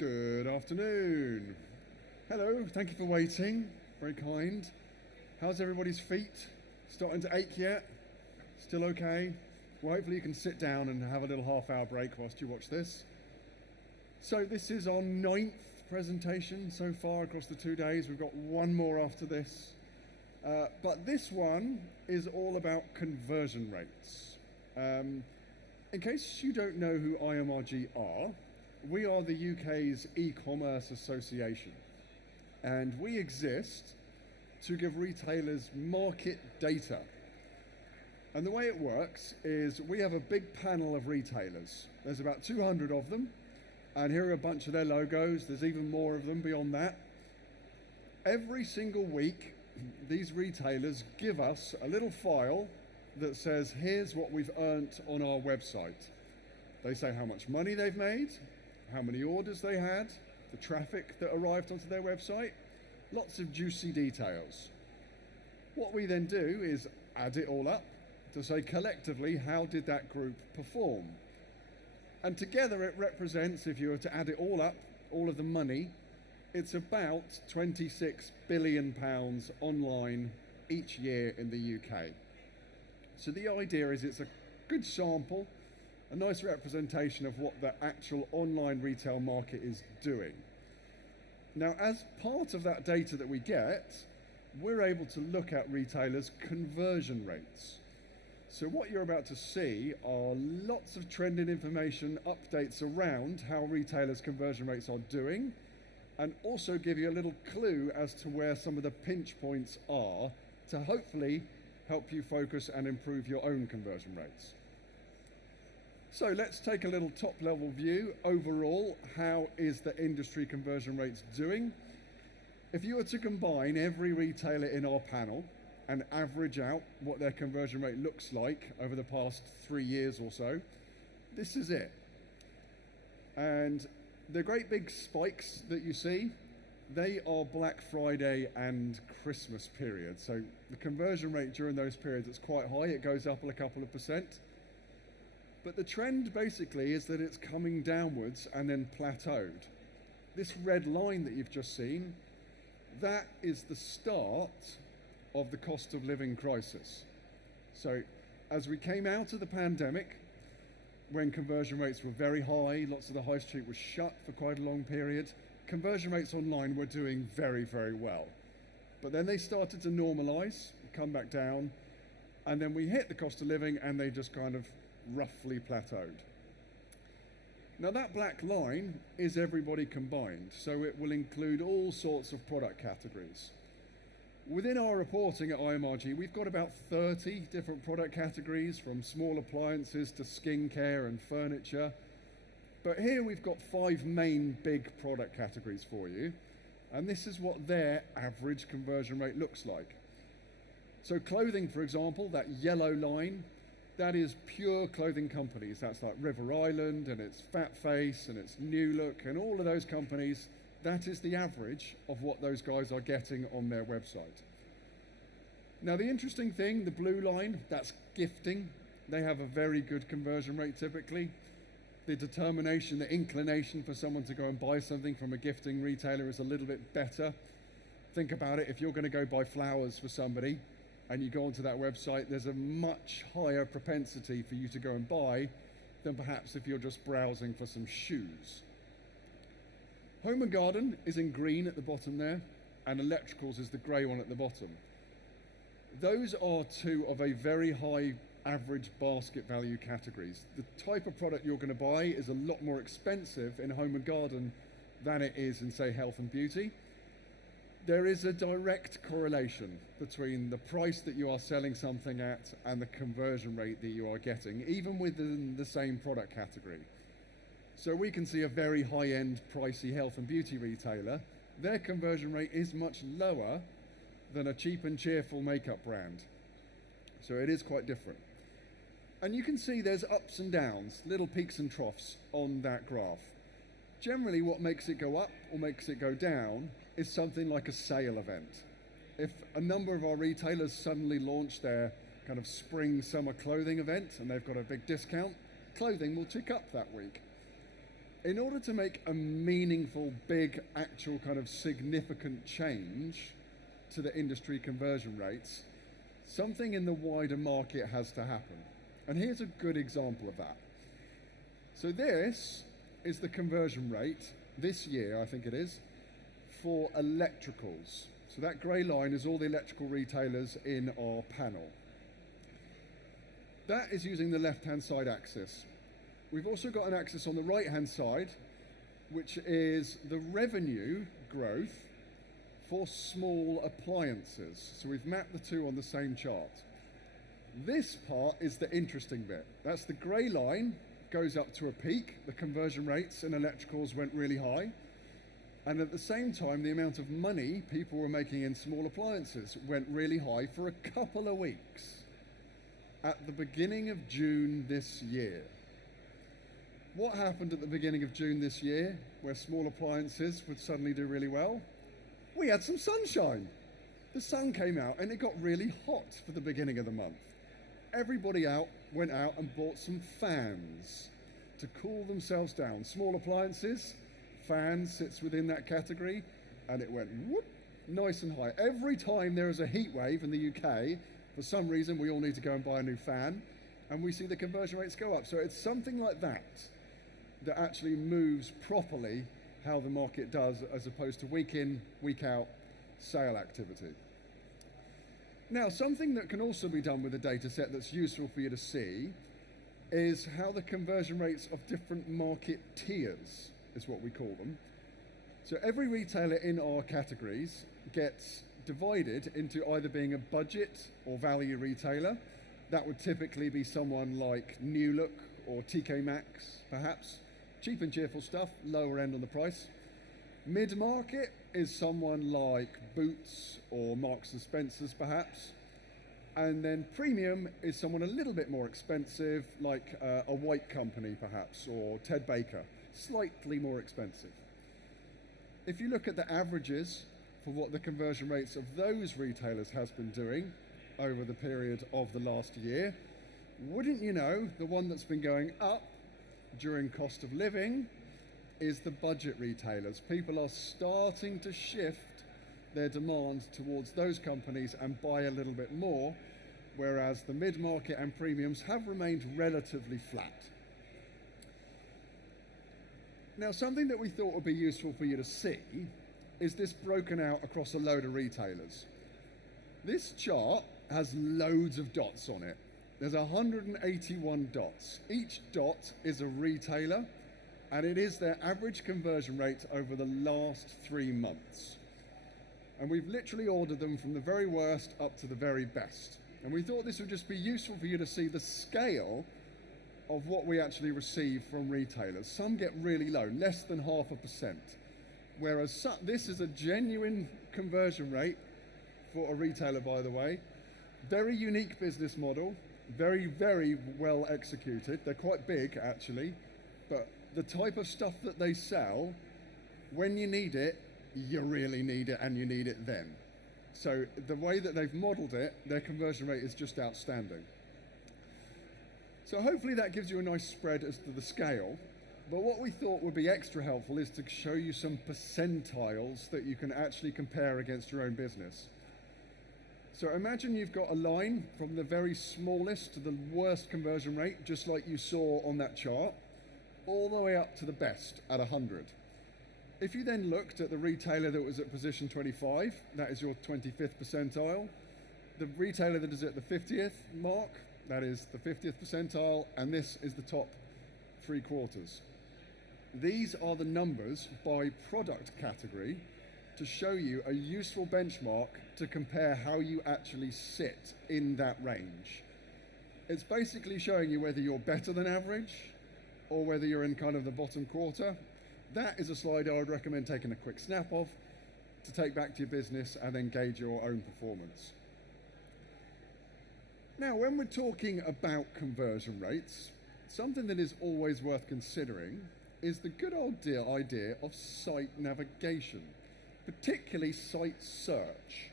Good afternoon. Hello, thank you for waiting. Very kind. How's everybody's feet? Starting to ache yet? Still okay? Well, hopefully you can sit down and have a little half-hour break whilst you watch this. So this is our 9th presentation so far across the 2 days. We've got one more after this. But this one is all about conversion rates. In case you don't know who IMRG are, we are the UK's eCommerce association, and we exist to give retailers market data. And the way it works is we have a big panel of retailers. There's about 200 of them, and here are a bunch of their logos. There's even more of them beyond that. Every single week, these retailers give us a little file that says, here's what we've earned on our website. They say how much money they've made, how many orders they had, the traffic that arrived onto their website, lots of juicy details. What we then do is add it all up to say collectively, how did that group perform? And together it represents, if you were to add it all up, all of the money, it's about £26 billion online each year in the UK. So the idea is it's a good sample, a nice representation of what the actual online retail market is doing. Now, as part of that data that we get, we're able to look at retailers' conversion rates. So what you're about to see are lots of trending information, updates around how retailers' conversion rates are doing, and also give you a little clue as to where some of the pinch points are to hopefully help you focus and improve your own conversion rates. So let's take a little top-level view. Overall, how is the industry conversion rates doing? If you were to combine every retailer in our panel and average out what their conversion rate looks like over the past 3 years or so, this is it. And the great big spikes that you see, they are Black Friday and Christmas period. So the conversion rate during those periods is quite high. It goes up a couple of percent. But the trend basically is that it's coming downwards and then plateaued. This red line that you've just seen, that is the start of the cost of living crisis. So as we came out of the pandemic, when conversion rates were very high, lots of the high street was shut for quite a long period, conversion rates online were doing very, very well. But then they started to normalize, come back down, and then we hit the cost of living and they just kind of roughly plateaued. Now that black line is everybody combined, so it will include all sorts of product categories. Within our reporting at IMRG, we've got about 30 different product categories, from small appliances to skincare and furniture. But here we've got 5 main big product categories for you, and this is what their average conversion rate looks like. So clothing, for example, that yellow line, that is pure clothing companies. That's like River Island, and it's Fat Face, and it's New Look, and all of those companies. That is the average of what those guys are getting on their website. Now the interesting thing, the blue line, that's gifting. They have a very good conversion rate typically. The determination, the inclination for someone to go and buy something from a gifting retailer is a little bit better. Think about it, if you're going to go buy flowers for somebody and you go onto that website, there's a much higher propensity for you to go and buy than perhaps if you're just browsing for some shoes. Home and garden is in green at the bottom there, and electricals is the grey one at the bottom. Those are 2 of a very high average basket value categories. The type of product you're going to buy is a lot more expensive in home and garden than it is in, say, health and beauty. There is a direct correlation between the price that you are selling something at and the conversion rate that you are getting, even within the same product category. So we can see a very high-end, pricey health and beauty retailer, their conversion rate is much lower than a cheap and cheerful makeup brand. So it is quite different. And you can see there's ups and downs, little peaks and troughs on that graph. Generally, what makes it go up or makes it go down is something like a sale event. If a number of our retailers suddenly launch their kind of spring-summer clothing event and they've got a big discount, clothing will tick up that week. in order to make a meaningful, big, actual kind of significant change to the industry conversion rates, something in the wider market has to happen. And here's a good example of that. So this is the conversion rate this year, I think it is, for electricals. So that grey line is all the electrical retailers in our panel. That is using the left-hand side axis. We've also got an axis on the right-hand side, which is the revenue growth for small appliances. So we've mapped the two on the same chart. This part is the interesting bit. That's the grey line, goes up to a peak. The conversion rates in electricals went really high. And at the same time, the amount of money people were making in small appliances went really high for a couple of weeks at the beginning of June this year. What happened at the beginning of June this year, where small appliances would suddenly do really well? We had some sunshine. The sun came out and it got really hot for the beginning of the month. Everybody went out and bought some fans to cool themselves down. Small appliances, fans sits within that category, and it went whoop, nice and high. Every time there is a heat wave in the UK, for some reason we all need to go and buy a new fan, and we see the conversion rates go up. So it's something like that that actually moves properly how the market does, as opposed to week in, week out sale activity. Now, something that can also be done with a data set that's useful for you to see is how the conversion rates of different market tiers, is what we call them. So every retailer in our categories gets divided into either being a budget or value retailer. That would typically be someone like New Look or TK Maxx, perhaps. Cheap and cheerful stuff, lower end on the price. Mid-market is someone like Boots or Marks and Spencer's, perhaps. And then premium is someone a little bit more expensive, like a White Company, perhaps, or Ted Baker, slightly more expensive. If you look at the averages for what the conversion rates of those retailers has been doing over the period of the last year, wouldn't you know, the one that's been going up during cost of living is the budget retailers. People are starting to shift their demand towards those companies and buy a little bit more, whereas the mid-market and premiums have remained relatively flat. Now, something that we thought would be useful for you to see is this broken out across a load of retailers. This chart has loads of dots on it. There's 181 dots. Each dot is a retailer, and it is their average conversion rate over the last 3 months. And we've literally ordered them from the very worst up to the very best. And we thought this would just be useful for you to see the scale of what we actually receive from retailers. Some get really low, less than 0.5%, whereas this is a genuine conversion rate for a retailer, by the way. Very unique business model, very, very well executed. They're quite big, actually, but the type of stuff that they sell, when you need it, you really need it, and you need it then. So the way that they've modeled it, their conversion rate is just outstanding. So hopefully that gives you a nice spread as to the scale. But what we thought would be extra helpful is to show you some percentiles that you can actually compare against your own business. So imagine you've got a line from the very smallest to the worst conversion rate, just like you saw on that chart, all the way up to the best at 100. If you then looked at the retailer that was at position 25, that is your 25th percentile. The retailer that is at the 50th mark, that is the 50th percentile, and this is the top 3/4. These are the numbers by product category to show you a useful benchmark to compare how you actually sit in that range. It's basically showing you whether you're better than average or whether you're in kind of the bottom quarter. That is a slide I would recommend taking a quick snap of to take back to your business and then gauge your own performance. Now, when we're talking about conversion rates, something that is always worth considering is the good old idea of site navigation, particularly site search.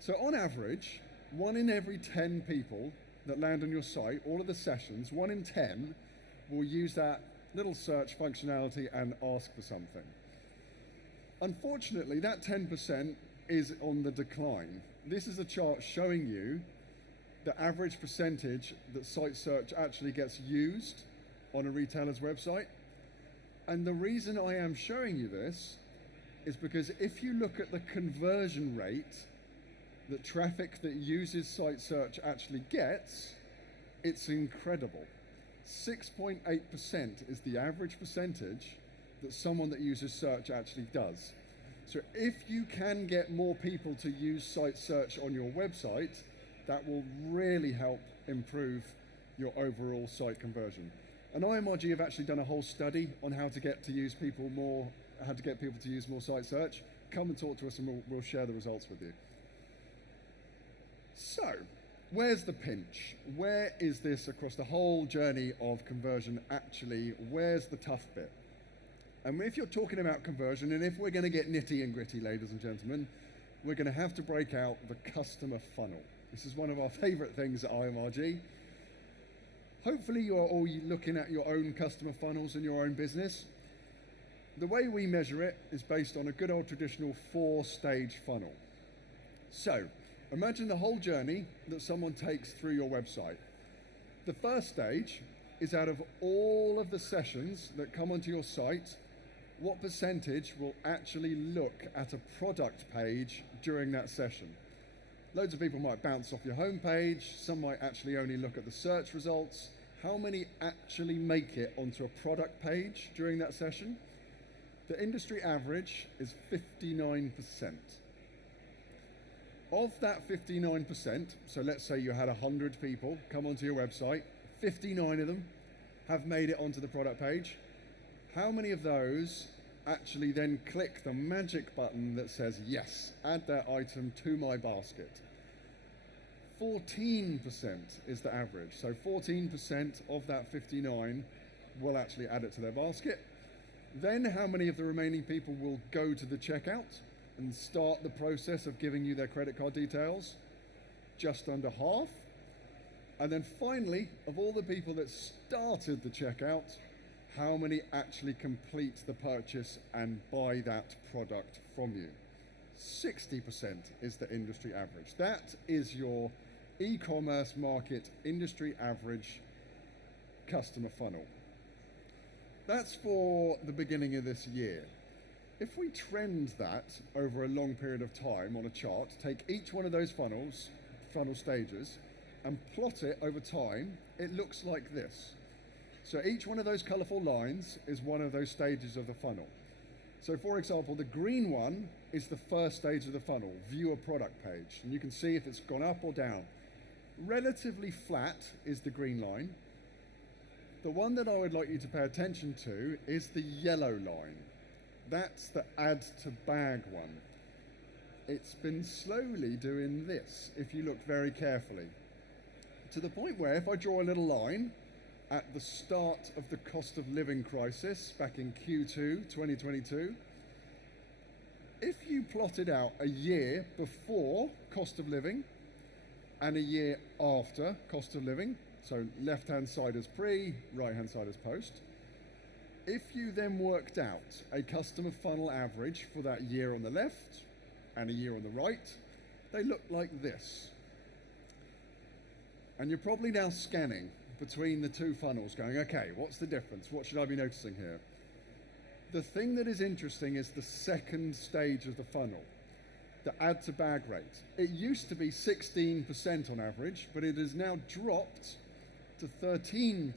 So on average, 1 in every 10 people that land on your site, all of the sessions, 1 in 10 will use that little search functionality and ask for something. Unfortunately, that 10% is on the decline. This is a chart showing you the average percentage that site search actually gets used on a retailer's website. And the reason I am showing you this is because if you look at the conversion rate that traffic that uses site search actually gets, it's incredible. 6.8% is the average percentage that someone that uses search actually does. So if you can get more people to use site search on your website, that will really help improve your overall site conversion. And IMRG have actually done a whole study on how to get people to use more site search. Come and talk to us and we'll share the results with you. So, where's the pinch? Where is this across the whole journey of conversion actually? Where's the tough bit? And if you're talking about conversion, and if we're going to get nitty and gritty, ladies and gentlemen, we're going to have to break out the customer funnel. This is one of our favorite things at IMRG. Hopefully you are all looking at your own customer funnels in your own business. The way we measure it is based on a good old traditional 4-stage funnel. So, imagine the whole journey that someone takes through your website. The first stage is out of all of the sessions that come onto your site, what percentage will actually look at a product page during that session? Loads of people might bounce off your homepage, some might actually only look at the search results. How many actually make it onto a product page during that session? The industry average is 59%. Of that 59%, so let's say you had 100 people come onto your website, 59 of them have made it onto the product page. How many of those actually then click the magic button that says, yes, add that item to my basket? 14% is the average. So 14% of that 59 will actually add it to their basket. Then how many of the remaining people will go to the checkout and start the process of giving you their credit card details? Just under half. And then finally, of all the people that started the checkout, how many actually complete the purchase and buy that product from you? 60% is the industry average. That is your e-commerce market industry average customer funnel. That's for the beginning of this year. If we trend that over a long period of time on a chart, take each one of those funnel stages, and plot it over time, it looks like this. So each one of those colourful lines is one of those stages of the funnel. So for example, the green one is the first stage of the funnel, view a product page. And you can see if it's gone up or down. Relatively flat is the green line. The one that I would like you to pay attention to is the yellow line. That's the add to bag one. It's been slowly doing this, if you look very carefully. To the point where if I draw a little line at the start of the cost of living crisis back in Q2 2022, if you plotted out a year before cost of living and a year after cost of living, so left-hand side is pre, right-hand side is post, if you then worked out a customer funnel average for that year on the left and a year on the right, they look like this. And you're probably now scanning between the two funnels going, okay, what's the difference? What should I be noticing here? The thing that is interesting is the second stage of the funnel, the add to bag rate. It used to be 16% on average, but it has now dropped to 13%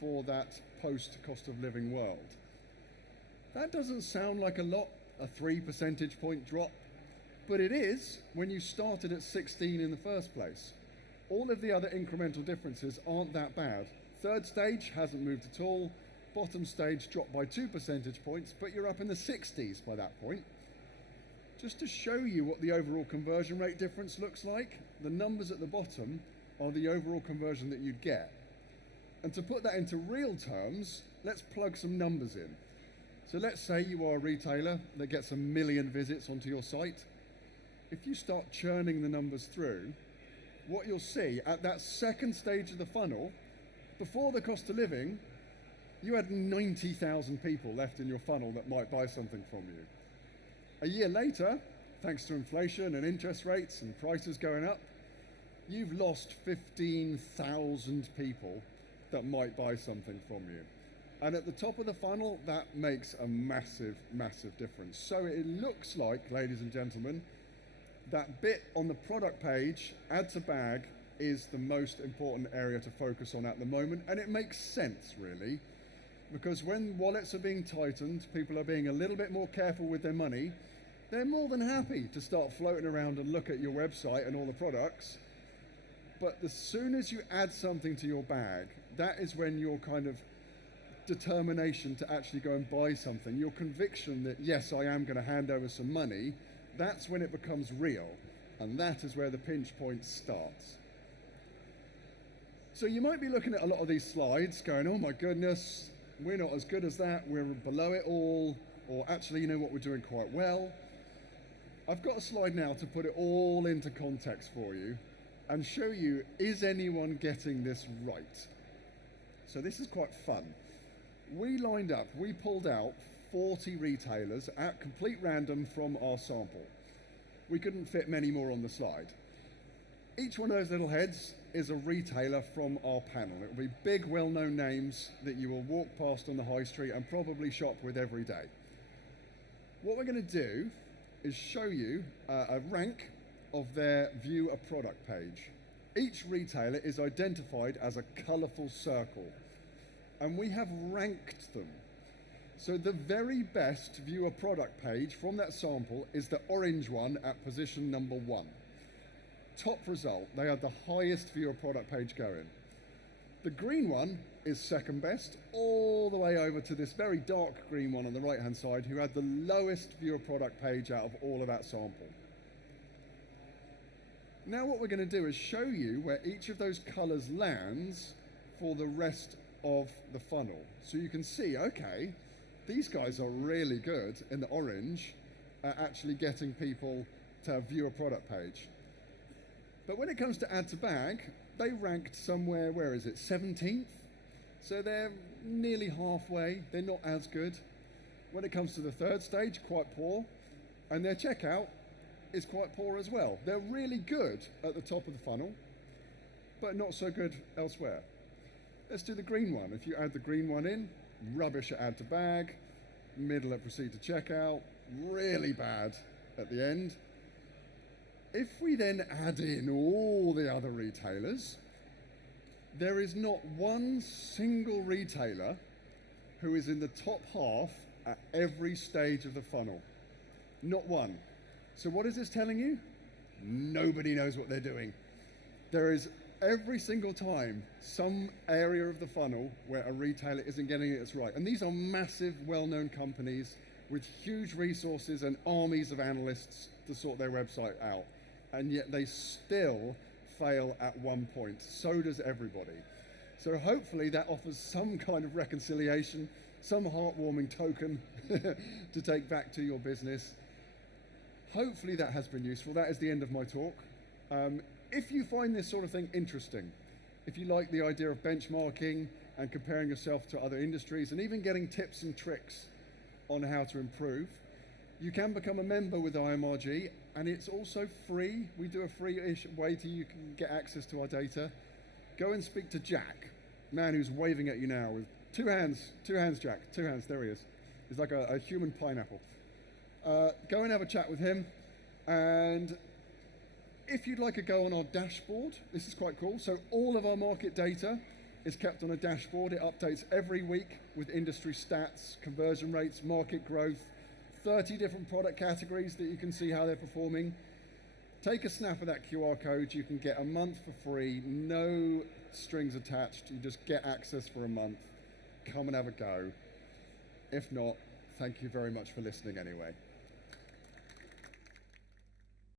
for that post cost of living world. That doesn't sound like a lot, a 3 percentage point drop, but it is when you started at 16 in the first place. All of the other incremental differences aren't that bad. Third stage hasn't moved at all. Bottom stage dropped by 2 percentage points, but you're up in the 60s by that point. Just to show you what the overall conversion rate difference looks like, the numbers at the bottom are the overall conversion that you'd get. And to put that into real terms, let's plug some numbers in. So let's say you are a retailer that gets 1 million visits onto your site. If you start churning the numbers through, what you'll see at that second stage of the funnel, before the cost of living, you had 90,000 people left in your funnel that might buy something from you. A year later, thanks to inflation and interest rates and prices going up, you've lost 15,000 people that might buy something from you. And at the top of the funnel, that makes a massive, massive difference. So it looks like, ladies and gentlemen, that bit on the product page, add to bag, is the most important area to focus on at the moment. And it makes sense, really, because when wallets are being tightened, people are being a little bit more careful with their money, they're more than happy to start floating around and look at your website and all the products. But as soon as you add something to your bag, that is when your kind of determination to actually go and buy something, your conviction that, yes, I am going to hand over some money, that's when it becomes real. And that is where the pinch point starts. So you might be looking at a lot of these slides going, oh my goodness, we're not as good as that, we're below it all, or actually, you know what, we're doing quite well. I've got a slide now to put it all into context for you and show you, is anyone getting this right? So this is quite fun. We pulled out 40 retailers at complete random from our sample. We couldn't fit many more on the slide. Each one of those little heads is a retailer from our panel. It will be big, well-known names that you will walk past on the high street and probably shop with every day. What we're going to do is show you a rank of their view a product page. Each retailer is identified as a colourful circle, and we have ranked them. So the very best view a product page from that sample is the orange one at position number 1. Top result, they had the highest view a product page going. The green one is second best, all the way over to this very dark green one on the right hand side, who had the lowest view a product page out of all of that sample. Now what we're going to do is show you where each of those colours lands for the rest of the funnel. So you can see, okay, these guys are really good in the orange at actually getting people to view a product page. But when it comes to add to bag, they ranked somewhere, where is it, 17th? So they're nearly halfway, they're not as good. When it comes to the third stage, quite poor. And their checkout is quite poor as well. They're really good at the top of the funnel, but not so good elsewhere. Let's do the green one. If you add the green one in, rubbish at add to bag, middle at proceed to checkout, really bad at the end. If we then add in all the other retailers, there is not one single retailer who is in the top half at every stage of the funnel. Not one. So what is this telling you? Nobody knows what they're doing. There is every single time some area of the funnel where a retailer isn't getting it right. And these are massive, well-known companies with huge resources and armies of analysts to sort their website out. And yet they still fail at one point. So does everybody. So hopefully that offers some kind of reconciliation, some heartwarming token to take back to your business. Hopefully that has been useful. That is the end of my talk. If you find this sort of thing interesting, if you like the idea of benchmarking and comparing yourself to other industries and even getting tips and tricks on how to improve, you can become a member with IMRG, and it's also free. We do a free-ish way to you can get access to our data. Go and speak to Jack, man who's waving at you now with two hands, Jack, two hands, there he is. He's like a human pineapple. Go and have a chat with him, and if you'd like to go on our dashboard, this is quite cool. So all of our market data is kept on a dashboard. It updates every week with industry stats, conversion rates, market growth, 30 different product categories that you can see how they're performing. Take a snap of that QR code. You can get a month for free, no strings attached. You just get access for a month. Come and have a go. If not, thank you very much for listening anyway.